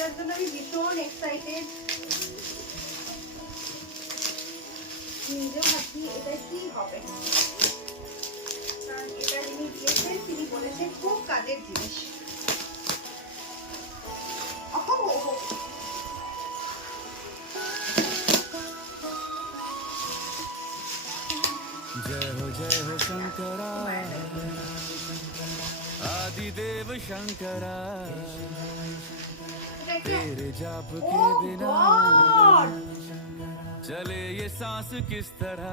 খোলার জন্য আমি ভীষণ এক্সাইটেড। নিজেও ভাবছি এটা কি হবে, কারণ এটা যিনি দিয়েছেন তিনি বলেছেন খুব কাজের জিনিস। जय हो शंकरा आदिदेव शंकरा तेरे जाप के बिना चले ये सांस किस तरह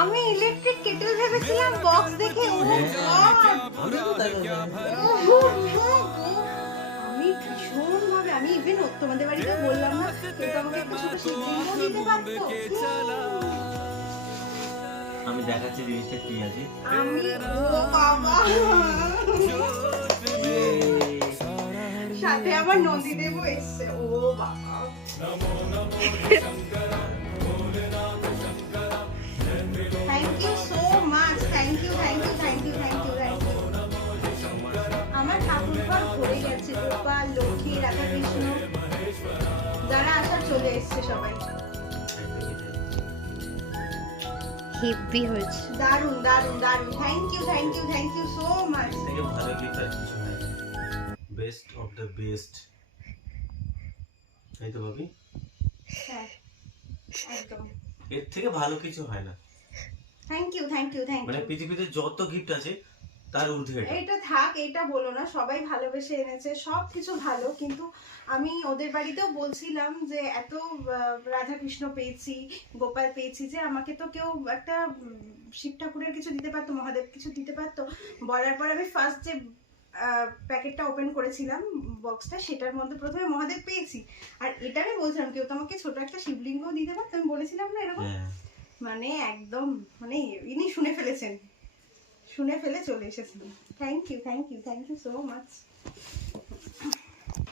আমি ইলেকট্রিক কেটল ভেবেছিলাম বক্স দেখে। ও গড, আমি ভীষণ ভাবে, আমি ইভেন তোমাদের বাড়িতে বললাম না, কিন্তু আমাকে একটা ছোট শিবলিঙ্গ দিতে পারতো। আমি দেখাচ্ছি জিনিসটা কি আছে। আমি ও বাবা, সাথে আমার নন্দীদেবও এসছে। ও বাবা, thank you so much, thank you thank you thank you thank you thank you. আমার ঠাকুরঘর ভরে গেছে, গোপাল, লক্ষ্মী, রাধা কৃষ্ণ, যারা আসার চলে এসছে সবাই। হেভি হয়েছে, দারুন দারুন দারুন, thank you thank you thank you so much. থেকে ভালো গিফট আর কিছু হয় না, বেস্ট অফ দ্য বেস্ট। এই তো ভাবি, হ্যাঁ একদম, এর থেকে ভালো কিছু হয় না। Thank you thank you thank মানে ইউ। পৃথিবীতে যত গিফট আছে তার ঊর্ধ্বে এটা। এটা থাক, এটা বলো না, সবাই ভালোবেসে এনেছে, সব কিছু ভালো, কিন্তু আমি ওদের বাড়িতেও বলছিলাম যে এত রাধা কৃষ্ণ পেয়েছি, গোপাল পেয়েছি, যে আমাকে তো কেউ একটা শিব ঠাকুরের কিছু দিতে পারতো, মহাদেব কিছু দিতে পারতো। বলার পর আমি ফার্স্ট যে প্যাকেটটা ওপেন করেছিলাম, বক্সটা, সেটার মধ্যে প্রথমে মহাদেব পেয়েছি। আর এটা আমি বলছিলাম কেউ তো আমাকে ছোট একটা শিবলিঙ্গ দিতে পারতো, আমি বলেছিলাম না এরকম। মানে একদম, মানে ইনি শুনে ফেলেছেন, শুনে ফেলে চলে এসেছিলেন। Thank you thank you thank you so much.